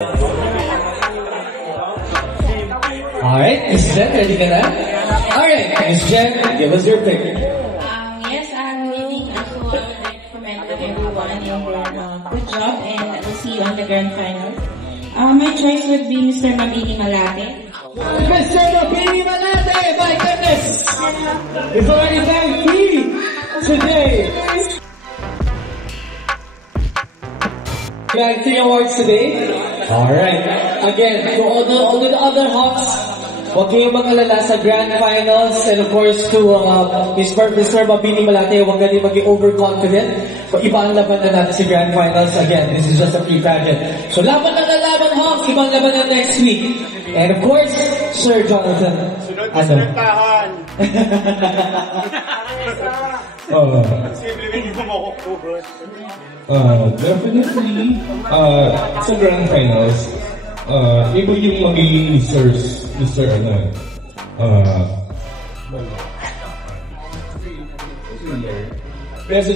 Alright, Miss Jen, ready ka na? Alright, Miss Jen, give us your pick. Yes, I'm leaving. I just want to recommend to everyone your good job and we'll see you on the grand final. My choice would be Mr. Mabini Malate. Mr. Mabini Malate, my goodness! It's already time 3 today. Grand 3 awards today. Alright, again, to all the other Hawks, huwag kayong mag-alala sa grand finals, and of course to Mr. Mabini Malate, huwag na din maging overconfident. Iba ang laban na natin sa grand finals. Again, this is just a pre-pageant. So laban na laban, Hawks, ibang laban na next week. And of course, Sir Jonathan. Sunod sa sinantahan. Definitely, sa grand finals, iba yung magiging message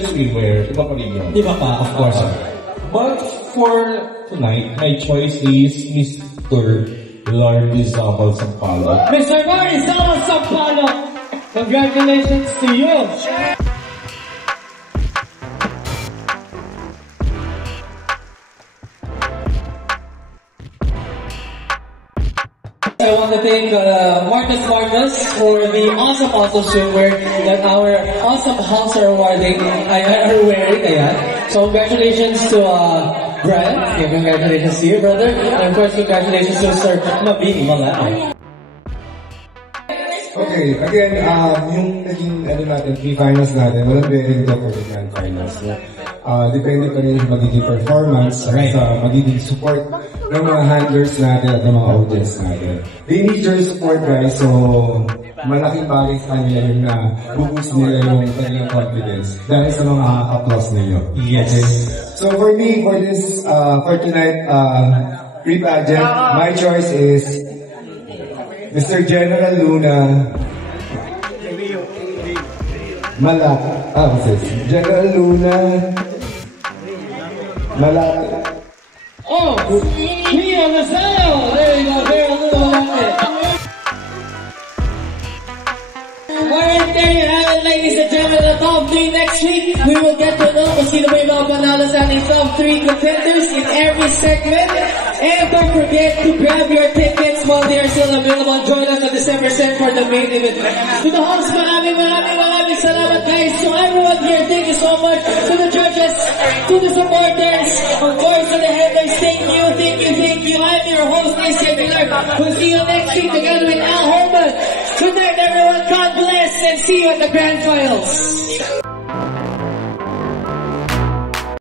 swimwear, iba pa rin yun. Iba pa, of course. But for tonight, my choice is Mr. Larizabal Sampalo. Mr. Larizabal Sampalo, congratulations to you! I want to thank Marcus for the awesome swimwear that our awesome Hawks are wearing. Ayan. So congratulations to Brad. Okay, congratulations to you, brother. And of course, congratulations to Sir Mabini Malate. Okay, again, yung naging natin, pre-finals natin, walang bearing ito for the grand finals. No? Depende pa rin yung magiging performance sa magiging support ng mga handlers natin at ng mga audience natin. They need your support, guys, so malaking bagay sa kanila yun na buboost nila yung kanilang confidence dahil sa mga applause ninyo. Yes. Okay? So for me, for tonight, pre-pageant, my choice is Mr. General Luna Malate. General Luna Malate. Oh, me on the cell! There you go, General Luna Malate. Alright, there you have it, ladies and gentlemen. The top 3 next week, we will get to know kung sino ba yung mga panalo sa ating top 3 contenders in every segment. And don't forget to grab your tickets while they are still available. Join us on December 7 for the main event. To the hosts, maraming salamat, guys. So everyone here, thank you so much. To the judges, to the supporters, of course to the headers, thank you. I'm your host, Nice Aguilar. We'll see you next week together with Al Holman. Good night, everyone. God bless, and see you at the grand finals.